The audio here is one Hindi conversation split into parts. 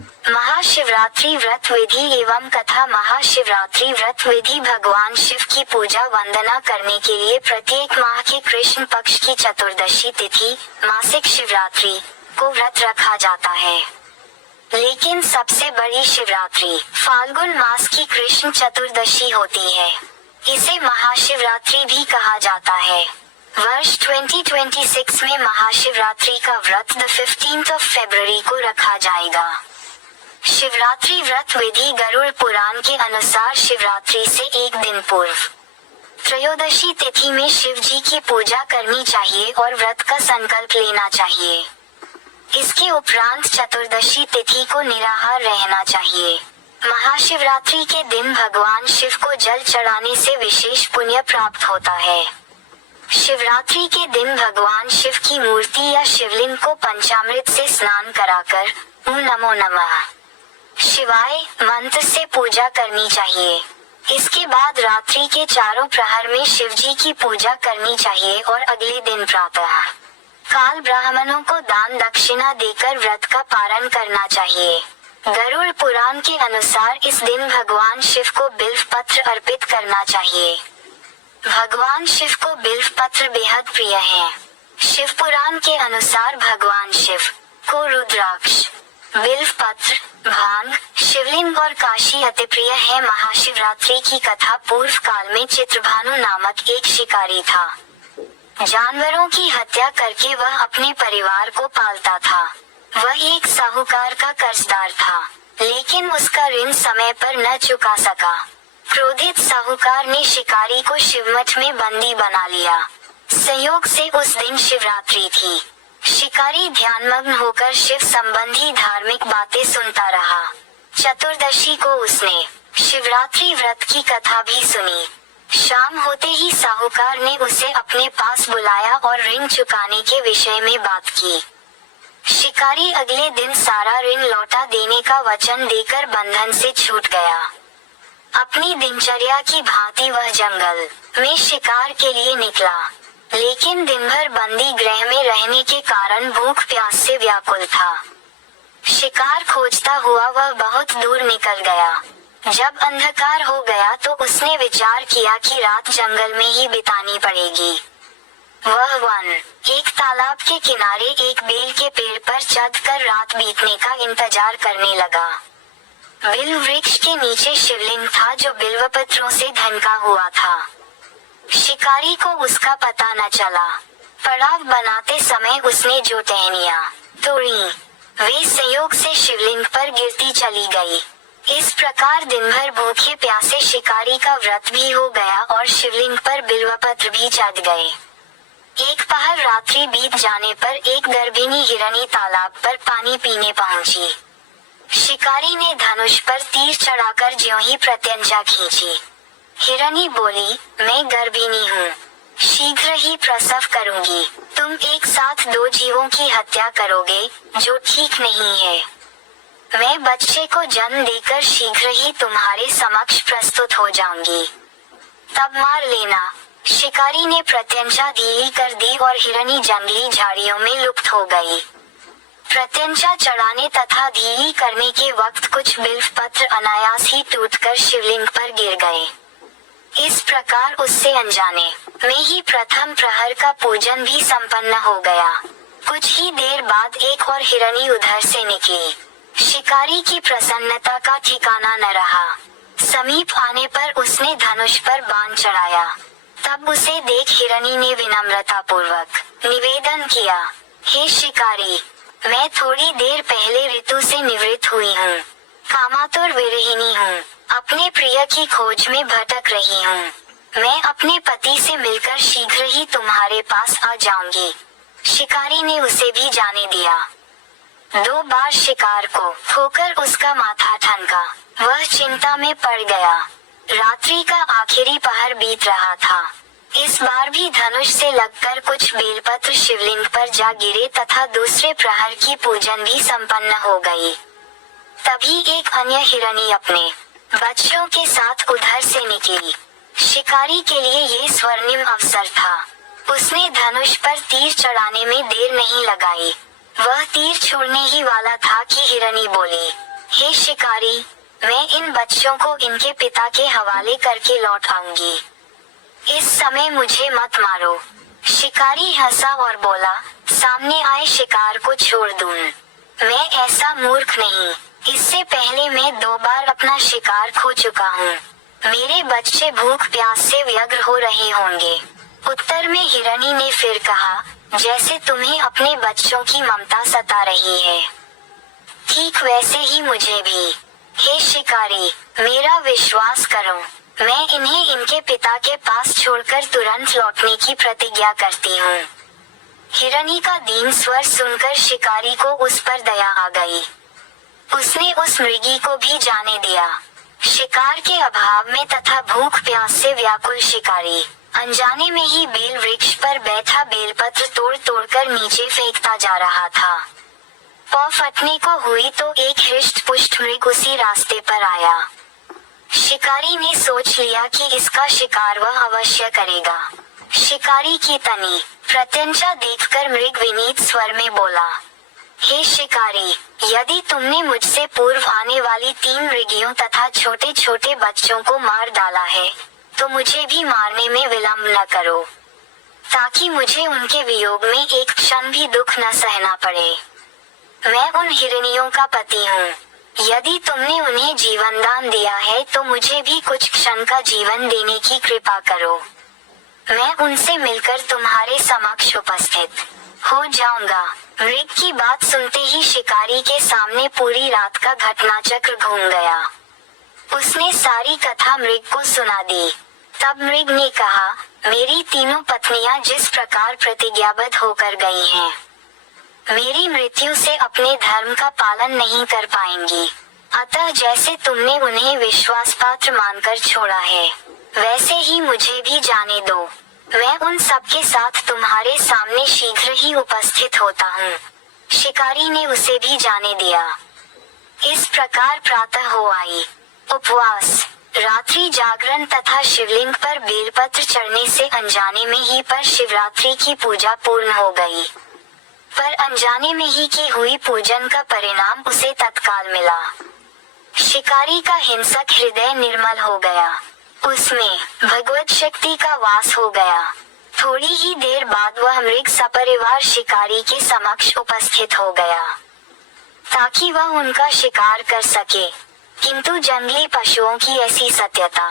महाशिवरात्रि व्रत विधि एवं कथा। महाशिवरात्रि व्रत विधि भगवान शिव की पूजा वंदना करने के लिए प्रत्येक माह के कृष्ण पक्ष की चतुर्दशी तिथि मासिक शिवरात्रि को व्रत रखा जाता है। लेकिन सबसे बड़ी शिवरात्रि फाल्गुन मास की कृष्ण चतुर्दशी होती है। इसे महाशिवरात्रि भी कहा जाता है। वर्ष 2026 में महाशिवरात्रि का व्रत 15 फरवरी को रखा जाएगा। शिवरात्रि व्रत विधि गरुड़ पुराण के अनुसार शिवरात्रि से एक दिन पूर्व त्रयोदशी तिथि में शिव जी की पूजा करनी चाहिए और व्रत का संकल्प लेना चाहिए। इसके उपरांत चतुर्दशी तिथि को निराहार रहना चाहिए। महाशिवरात्रि के दिन भगवान शिव को जल चढ़ाने से विशेष पुण्य प्राप्त होता है। शिवरात्रि के दिन भगवान शिव की मूर्ति या शिवलिंग को पंचामृत से स्नान कराकर ओम नमो नमः शिवाय मंत्र से पूजा करनी चाहिए। इसके बाद रात्रि के चारों प्रहर में शिव जी की पूजा करनी चाहिए और अगले दिन प्रातः काल ब्राह्मणों को दान दक्षिणा देकर व्रत का पारण करना चाहिए। गरुड़ पुराण के अनुसार इस दिन भगवान शिव को बिल्व पत्र अर्पित करना चाहिए। भगवान शिव को बिल्व पत्र बेहद प्रिय है। शिव पुराण के अनुसार भगवान शिव को रुद्राक्ष, बिल्व पत्र, भांग, शिवलिंग और काशी अति प्रिय है। महाशिवरात्रि की कथा पूर्व काल में चित्रभानु नामक एक शिकारी था। जानवरों की हत्या करके वह अपने परिवार को पालता था। वह एक साहूकार का कर्जदार था, लेकिन उसका ऋण समय पर न चुका सका। क्रोधित साहूकार ने शिकारी को शिवमठ में बंदी बना लिया। संयोग से उस दिन शिवरात्रि थी। शिकारी ध्यानमग्न होकर शिव संबंधी धार्मिक बातें सुनता रहा। चतुर्दशी को उसने शिवरात्रि व्रत की कथा भी सुनी। शाम होते ही साहूकार ने उसे अपने पास बुलाया और ऋण चुकाने के विषय में बात की। शिकारी अगले दिन सारा ऋण लौटा देने का वचन देकर बंधन से छूट गया। अपनी दिनचर्या की भांति वह जंगल में शिकार के लिए निकला, लेकिन दिन भर बंदी गृह में रहने के कारण भूख प्यास से व्याकुल था। शिकार खोजता हुआ वह बहुत दूर निकल गया। जब अंधकार हो गया तो उसने विचार किया कि रात जंगल में ही बितानी पड़ेगी। वह वन एक तालाब के किनारे एक बेल के पेड़ पर चढ़कर रात बीतने का इंतजार करने लगा। बिल्व वृक्ष के नीचे शिवलिंग था जो बिल्व पत्रों से ढंका हुआ था। शिकारी को उसका पता न चला। पड़ाव बनाते समय उसने जो टहनियां तोड़ी वे संयोग से शिवलिंग पर गिरती चली गई। इस प्रकार दिन भर भूखे प्यासे शिकारी का व्रत भी हो गया और शिवलिंग पर बिल्वपत्र भी चढ़ गए। एक पहर रात्रि बीत जाने पर एक गर्भिणी हिरनी तालाब पर पानी पीने पहुंची। शिकारी ने धनुष पर तीर चढ़ाकर ज्यों ही प्रत्यंचा खींची। हिरनी बोली, मैं गर्भिणी हूँ, शीघ्र ही प्रसव करूंगी। तुम एक साथ दो जीवों की हत्या करोगे, जो ठीक नहीं है। मैं बच्चे को जन्म देकर शीघ्र ही तुम्हारे समक्ष प्रस्तुत हो जाऊंगी, तब मार लेना। शिकारी ने प्रत्यंचा ढीली कर दी और हिरनी जंगली झाड़ियों में लुप्त हो गई। प्रत्यंचा चढ़ाने तथा ढीली करने के वक्त कुछ बिल्व पत्र अनायास ही टूटकर शिवलिंग पर गिर गए। इस प्रकार उससे अनजाने में ही प्रथम प्रहर का पूजन भी संपन्न हो गया। कुछ ही देर बाद एक और हिरनी उधर से निकली। शिकारी की प्रसन्नता का ठिकाना न रहा। समीप आने पर उसने धनुष पर बाण चढ़ाया। तब उसे देख हिरनी ने विनम्रता पूर्वक निवेदन किया, हे शिकारी, मैं थोड़ी देर पहले ऋतु से निवृत्त हुई हूँ, कामातुर विरहिणी हूँ, अपने प्रिय की खोज में भटक रही हूँ। मैं अपने पति से मिलकर शीघ्र ही तुम्हारे पास आ जाऊंगी। शिकारी ने उसे भी जाने दिया। 2 बार शिकार को ठोकर उसका माथा ठनका। वह चिंता में पड़ गया। रात्रि का आखिरी पहर बीत रहा था। इस बार भी धनुष से लगकर कुछ बेलपत्र शिवलिंग पर जा गिरे तथा दूसरे प्रहर की पूजन भी संपन्न हो गई। तभी एक अन्य हिरनी अपने बच्चों के साथ उधर से निकली। शिकारी के लिए ये स्वर्णिम अवसर था। उसने धनुष पर तीर चढ़ाने में देर नहीं लगाई। वह तीर छोड़ने ही वाला था कि हिरनी बोली, हे शिकारी, मैं इन बच्चों को इनके पिता के हवाले करके लौट आऊंगी। इस समय मुझे मत मारो। शिकारी हंसा और बोला, सामने आए शिकार को छोड़ दूं। मैं ऐसा मूर्ख नहीं। इससे पहले मैं 2 बार अपना शिकार खो चुका हूँ। मेरे बच्चे भूख प्यास से व्यग्र हो रहे होंगे। उत्तर में हिरनी ने फिर कहा, जैसे तुम्हें अपने बच्चों की ममता सता रही है, ठीक वैसे ही मुझे भी। हे शिकारी, मेरा विश्वास करो, मैं इन्हें इनके पिता के पास छोड़कर तुरंत लौटने की प्रतिज्ञा करती हूँ। हिरनी का दीन स्वर सुनकर शिकारी को उस पर दया आ गई। उसने उस मृगी को भी जाने दिया। शिकार के अभाव में तथा भूख प्यास से व्याकुल शिकारी अनजाने में ही बेल वृक्ष पर बैठा बेलपत्र तोड़ तोड़कर नीचे फेंकता जा रहा था। पौ फटने को हुई तो एक हृष्ट पुष्ट मृग उसी रास्ते पर आया। शिकारी ने सोच लिया कि इसका शिकार वह अवश्य करेगा। शिकारी की तनी प्रत्यंचा देखकर मृग विनीत स्वर में बोला, हे शिकारी, यदि तुमने मुझसे पूर्व आने वाली 3 मृगियों तथा छोटे छोटे बच्चों को मार डाला है, तो मुझे भी मारने में विलंब न करो, ताकि मुझे उनके वियोग में एक क्षण भी दुख न सहना पड़े। मैं उन हिरनियों का पति हूँ। यदि तुमने उन्हें जीवन दान दिया है तो मुझे भी कुछ क्षण का जीवन देने की कृपा करो। मैं उनसे मिलकर तुम्हारे समक्ष उपस्थित हो जाऊंगा। मृग की बात सुनते ही शिकारी के सामने पूरी रात का घटनाचक्र घूम गया। उसने सारी कथा मृग को सुना दी। तब मृग ने कहा, मेरी तीनों पत्नियां जिस प्रकार प्रतिज्ञाबद्ध होकर गई हैं, मेरी मृत्यु से अपने धर्म का पालन नहीं कर पाएंगी। अतः जैसे तुमने उन्हें विश्वास पात्र मानकर छोड़ा है, वैसे ही मुझे भी जाने दो। मैं उन सब के साथ तुम्हारे सामने शीघ्र ही उपस्थित होता हूँ। शिकारी ने उसे भी जाने दिया। इस प्रकार प्रातः हो आई। उपवास, रात्रि जागरण तथा शिवलिंग पर बेलपत्र चढ़ने से अनजाने में ही पर शिवरात्रि की पूजा पूर्ण हो गई। पर अनजाने में ही की हुई पूजन का परिणाम उसे तत्काल मिला। शिकारी का हिंसक हृदय निर्मल हो गया। उसमें भगवत शक्ति का वास हो गया। थोड़ी ही देर बाद वह मृग सपरिवार शिकारी के समक्ष उपस्थित हो गया, ताकि वह उनका शिकार कर सके। किंतु जंगली पशुओं की ऐसी सत्यता,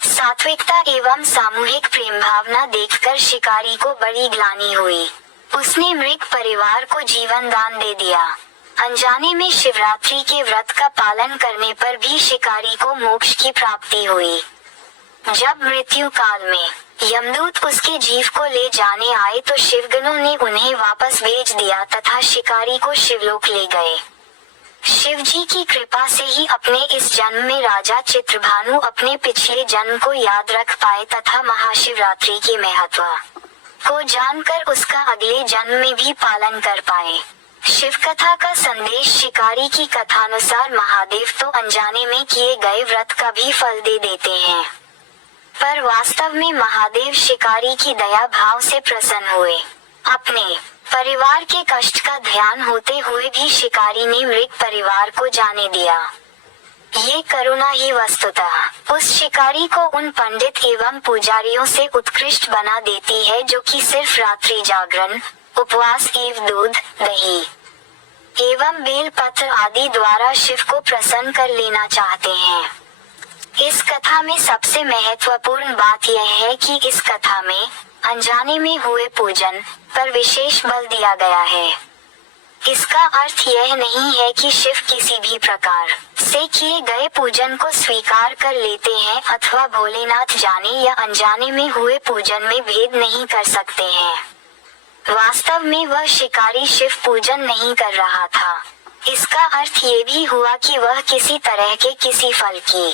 सात्विकता एवं सामूहिक प्रेम भावना देखकर शिकारी को बड़ी ग्लानि हुई। उसने मृग परिवार को जीवन दान दे दिया। अनजाने में शिवरात्रि के व्रत का पालन करने पर भी शिकारी को मोक्ष की प्राप्ति हुई। जब मृत्यु काल में यमदूत उसके जीव को ले जाने आए तो शिवगणों ने उन्हें वापस भेज दिया तथा शिकारी को शिवलोक ले गए। शिव जी की कृपा से ही अपने इस जन्म में राजा चित्रभानु अपने पिछले जन्म को याद रख पाए तथा महाशिवरात्रि के महत्व को जानकर उसका अगले जन्म में भी पालन कर पाए। शिव कथा का संदेश शिकारी की कथानुसार महादेव तो अनजाने में किए गए व्रत का भी फल दे देते हैं, पर वास्तव में महादेव शिकारी की दया भाव से प्रसन्न हुए। अपने परिवार के कष्ट का ध्यान होते हुए भी शिकारी ने मृग परिवार को जाने दिया। ये करुणा ही वस्तुतः उस शिकारी को उन पंडित एवं पुजारियों से उत्कृष्ट बना देती है जो कि सिर्फ रात्रि जागरण, उपवास एवं दूध, दही एवं बेल पत्र आदि द्वारा शिव को प्रसन्न कर लेना चाहते हैं। इस कथा में सबसे महत्वपूर्ण बात यह है कि इस कथा में अनजाने में हुए पूजन पर विशेष बल दिया गया है। इसका अर्थ यह नहीं है कि शिव किसी भी प्रकार से किए गए पूजन को स्वीकार कर लेते हैं अथवा भोलेनाथ जाने या अनजाने में हुए पूजन में भेद नहीं कर सकते हैं। वास्तव में वह शिकारी शिव पूजन नहीं कर रहा था। इसका अर्थ ये भी हुआ कि वह किसी तरह के किसी फल की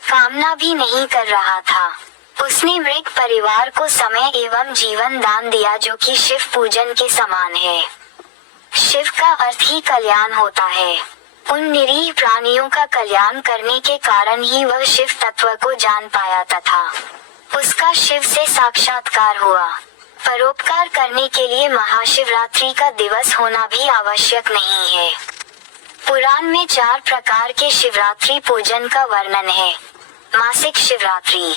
कामना भी नहीं कर रहा था। उसने मृग परिवार को समय एवं जीवन दान दिया जो कि शिव पूजन के समान है। शिव का अर्थ ही कल्याण होता है। उन निरीह प्राणियों का कल्याण करने के कारण ही वह शिव तत्व को जान पाया तथा उसका शिव से साक्षात्कार हुआ। परोपकार करने के लिए महाशिवरात्रि का दिवस होना भी आवश्यक नहीं है। पुराण में 4 प्रकार के शिवरात्रि पूजन का वर्णन है। मासिक शिवरात्रि,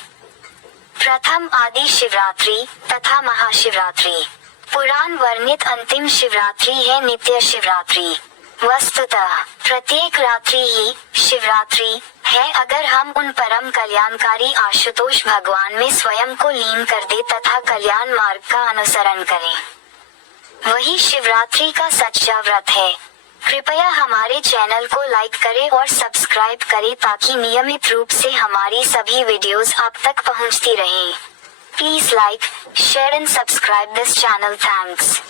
प्रथम आदि शिवरात्रि तथा महाशिवरात्रि। पुराण वर्णित अंतिम शिवरात्रि है नित्य शिवरात्रि। वस्तुतः प्रत्येक रात्रि ही शिवरात्रि है अगर हम उन परम कल्याणकारी आशुतोष भगवान में स्वयं को लीन कर दे तथा कल्याण मार्ग का अनुसरण करें। वही शिवरात्रि का सच्चा व्रत है। कृपया हमारे चैनल को लाइक करें और सब्सक्राइब करें ताकि नियमित रूप से हमारी सभी वीडियोस आप तक पहुंचती रहें। Please like, share and subscribe this channel. Thanks.